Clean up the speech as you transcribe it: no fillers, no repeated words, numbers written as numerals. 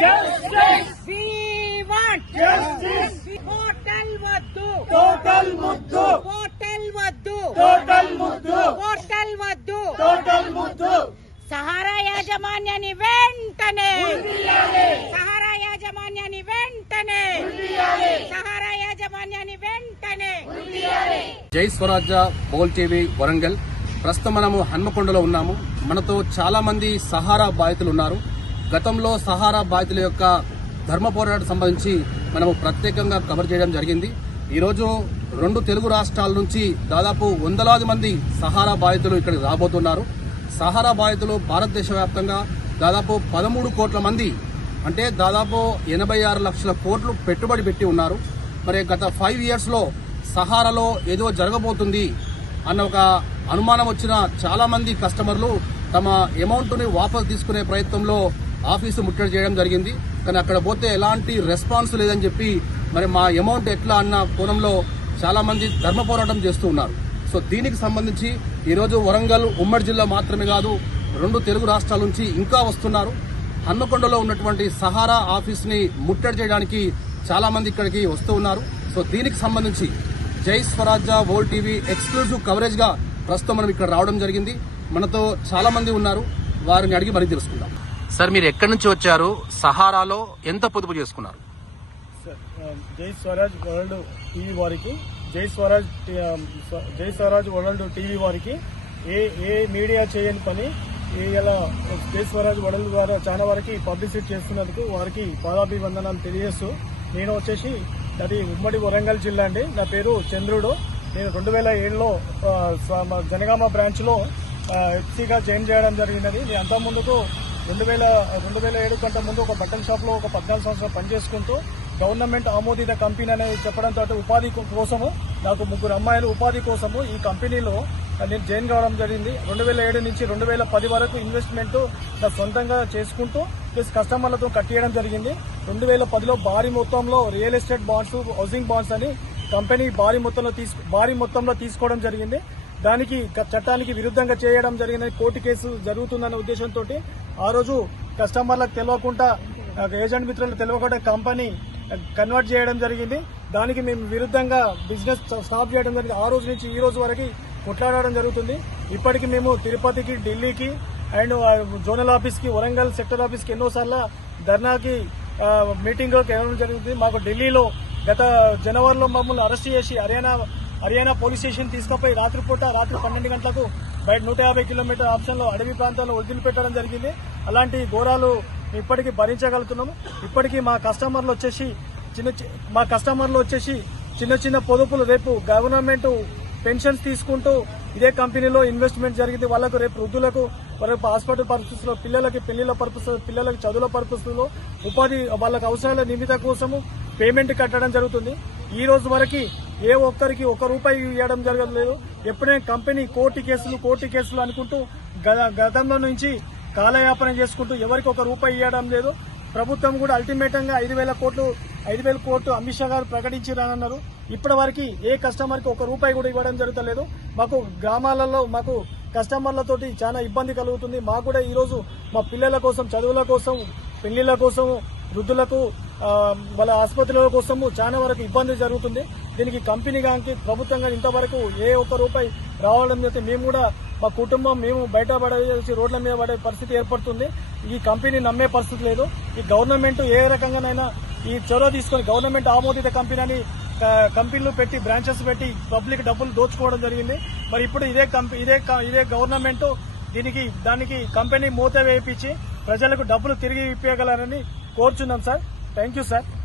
justice. We want Justice. Hotel vaddu. Total muddu. Hotel vaddu. Total muddu. Hotel vaddu. Total muddu. Sahara యాజమాన్యాన్ని వెంటనే ఉండియాలి. Sahara యాజమాన్యాన్ని వెంటనే ఉండియాలి. Sahara యాజమాన్యాన్ని వెంటనే జై స్వరాజ్య బోల్ టీవీ వరంగల్. ప్రస్తుతం మనము హన్మకొండలో ఉన్నాము. మనతో చాలా మంది సహారా బాధితులు ఉన్నారు. గతంలో సహారా బాధితుల యొక్క ధర్మ పోరాటం సంబంధించి మనము ప్రత్యేకంగా కవర్ చేయడం జరిగింది. ఈరోజు 2 తెలుగు రాష్ట్రాల నుంచి దాదాపు వందలాది మంది సహారా బాధితులు ఇక్కడికి రాబోతున్నారు. సహారా బాధితులు భారతదేశ వ్యాప్తంగా దాదాపు 13 కోట్ల మంది, అంటే దాదాపు 86 లక్షల కోట్లు పెట్టుబడి పెట్టి ఉన్నారు. మరి గత 5 ఇయర్స్ లో సహారాలో ఏదో జరగబోతుంది అన్న ఒక అనుమానం వచ్చిన చాలా మంది కస్టమర్లు తమ అమౌంట్ ని వాపసు తీసుకునే ప్రయత్నంలో ఆఫీసు ముట్టడి చేయడం జరిగింది. కానీ అక్కడ పోతే ఎలాంటి రెస్పాన్స్ లేదని చెప్పి మరి మా అమౌంట్ ఎట్లా అన్న కోణంలో చాలా మంది ధర్మ పోరాటం చేస్తూ ఉన్నారు. సో దీనికి సంబంధించి ఈరోజు వరంగల్ ఉమ్మడి జిల్లా మాత్రమే కాదు 2 తెలుగు రాష్ట్రాల నుంచి ఇంకా వస్తున్నారు. హన్మకొండలో ఉన్నటువంటి సహారా ఆఫీస్ ని ముట్టడి చేయడానికి చాలా మంది ఇక్కడికి వస్తూ ఉన్నారు. సో దీనికి సంబంధించి జై స్వరాజ్య వరల్డ్ టీవీ ఎక్స్క్లూజివ్ కవరేజ్ గా ప్రస్తుతం మనం ఇక్కడ రావడం జరిగింది. మనతో చాలా మంది ఉన్నారు, వారిని అడిగి మరీ తెలుసుకుందాం. సార్, మీరు ఎక్కడి నుంచి వచ్చారు? సహారాలో ఎంత పొదుపు చేసుకున్నారు? జై స్వరాజ్ వరల్డ్ టీవీ వారికి, జై స్వరాజ్ వరల్డ్ టీవీ వారికి ఏ మీడియా చేయని పని ఇలా జై స్వరాజ్ వరల్డ్ ద్వారా చాలా వరకు పబ్లిసిటీ చేస్తున్నందుకు వారికి పాదాభివందనాలు తెలియజేస్తూ, నేను వచ్చేసి అది ఉమ్మడి వరంగల్ జిల్లా అండి. నా పేరు చంద్రుడు. నేను 2007లో జనగామ బ్రాంచ్ లో ఎఫ్సీగా జాయిన్ చేయడం జరిగినది. నేను అంత ముందుకు 2007 కంటే ముందు ఒక బట్టల షాప్ లో ఒక 14 సంవత్సరాలు పనిచేసుకుంటూ గవర్నమెంట్ ఆమోదిత కంపెనీ అనేది చెప్పడంతో ఉపాధి కోసము నాకు 3 అమ్మాయిలు ఉపాధి కోసము ఈ కంపెనీలో నేను జాయిన్ కావడం జరిగింది. 2007 నుంచి 2010 వరకు ఇన్వెస్ట్మెంట్ నా సొంతంగా చేసుకుంటూ ప్లస్ కస్టమర్లతో కట్టియడం జరిగింది. 2010లో భారీ మొత్తంలో real estate bonds, housing bonds అని కంపెనీ భారీ మొత్తంలో తీసుకోవడం జరిగింది. దానికి చట్టానికి విరుద్ధంగా చేయడం జరిగిన కోర్టు కేసు జరుగుతుందన్న ఉద్దేశంతో ఆ రోజు కస్టమర్లకు తెలియకుండా, ఏజెంట్ మిత్రులకు తెలియకుండా కంపెనీ కన్వర్ట్ చేయడం జరిగింది. దానికి మేము విరుద్ధంగా బిజినెస్ స్టాప్ చేయడం జరిగింది. ఆ రోజు నుంచి ఈ రోజు వరకు కొట్లాడడం జరుగుతుంది. ఇప్పటికి మేము తిరుపతికి, ఢిల్లీకి అండ్ జోనల్ ఆఫీస్ కి, వరంగల్ సెక్టర్ ఆఫీస్ కి ఎన్నోసార్లు ధర్నాకి మీటింగ్ వెళ్ళడం జరిగింది. మాకు ఢిల్లీలో గత జనవరిలో మమ్మల్ని అరెస్ట్ చేసి హర్యానా పోలీస్ స్టేషన్ తీసుకుపోయి రాత్రి 12 గంటలకు బయట 150 కిలోమీటర్ ఆప్షన్ లో అడవి ప్రాంతాల్లో వదిలిపెట్టడం జరిగింది. అలాంటి ఘోరాలు ఇప్పటికీ భరించగలుగుతున్నాము. ఇప్పటికీ మా కస్టమర్లు వచ్చేసి చిన్న పొదుపులు రేపు గవర్నమెంట్ పెన్షన్స్ తీసుకుంటూ ఇదే కంపెనీలో ఇన్వెస్ట్మెంట్ జరిగింది. వాళ్ళకు రేపు వృద్ధులకు, రేపు హాస్పిటల్ పర్పస్ లో, పిల్లలకి పెళ్లిళ్ల పర్పస్, పిల్లలకి చదువుల పర్పస్ లో, ఉపాధి వాళ్ళకి అవసరాల నిమిత్తం కోసము పేమెంట్ కట్టడం జరుగుతుంది. ఈ రోజు వరకు ఏ ఒక్కరికి ₹1 ఇవ్వడం జరగలేదు. ఎప్పుడైనా కంపెనీ కోర్టు కేసులు అనుకుంటూ గతంలో నుంచి కాలయాపన చేసుకుంటూ ఎవరికి ₹1 ఇవ్వడం లేదు. ప్రభుత్వం కూడా అల్టిమేటంగా 5,000 కోట్లు అమిత్ షా గారు ప్రకటించారన్నారు. ఇప్పటి వరకు ఏ కస్టమర్ కి ₹1 కూడా ఇవ్వడం జరుగుతలేదు. మాకు గ్రామాలలో మాకు కస్టమర్లతోటి చాలా ఇబ్బంది కలుగుతుంది. మాకు కూడా ఈ రోజు మా పిల్లల కోసం, చదువుల కోసం, పెళ్లిళ్ల కోసం, వృద్ధులకు వాళ్ళ ఆసుపత్రుల కోసము చాలా వరకు ఇబ్బంది జరుగుతుంది. దీనికి కంపెనీ కానీ ప్రభుత్వంగా ఇంతవరకు ఏ ₹1 రావడం అయితే మేము కూడా మా కుటుంబం మేము బయట పడేసి రోడ్ల మీద పడే పరిస్థితి ఏర్పడుతుంది. ఈ కంపెనీ నమ్మే పరిస్థితి లేదు. ఈ గవర్నమెంట్ ఏ రకంగానైనా ఈ చొరవ తీసుకుని గవర్నమెంట్ ఆమోదిత కంపెనీలు పెట్టి, బ్రాంచెస్ పెట్టి పబ్లిక్ డబ్బులు దోచుకోవడం జరిగింది. మరి ఇప్పుడు ఇదే గవర్నమెంట్ దానికి కంపెనీ మూత వేయించి ప్రజలకు డబ్బులు తిరిగి ఇప్పగలరని కోరుచున్నాం సార్. Thank you sir.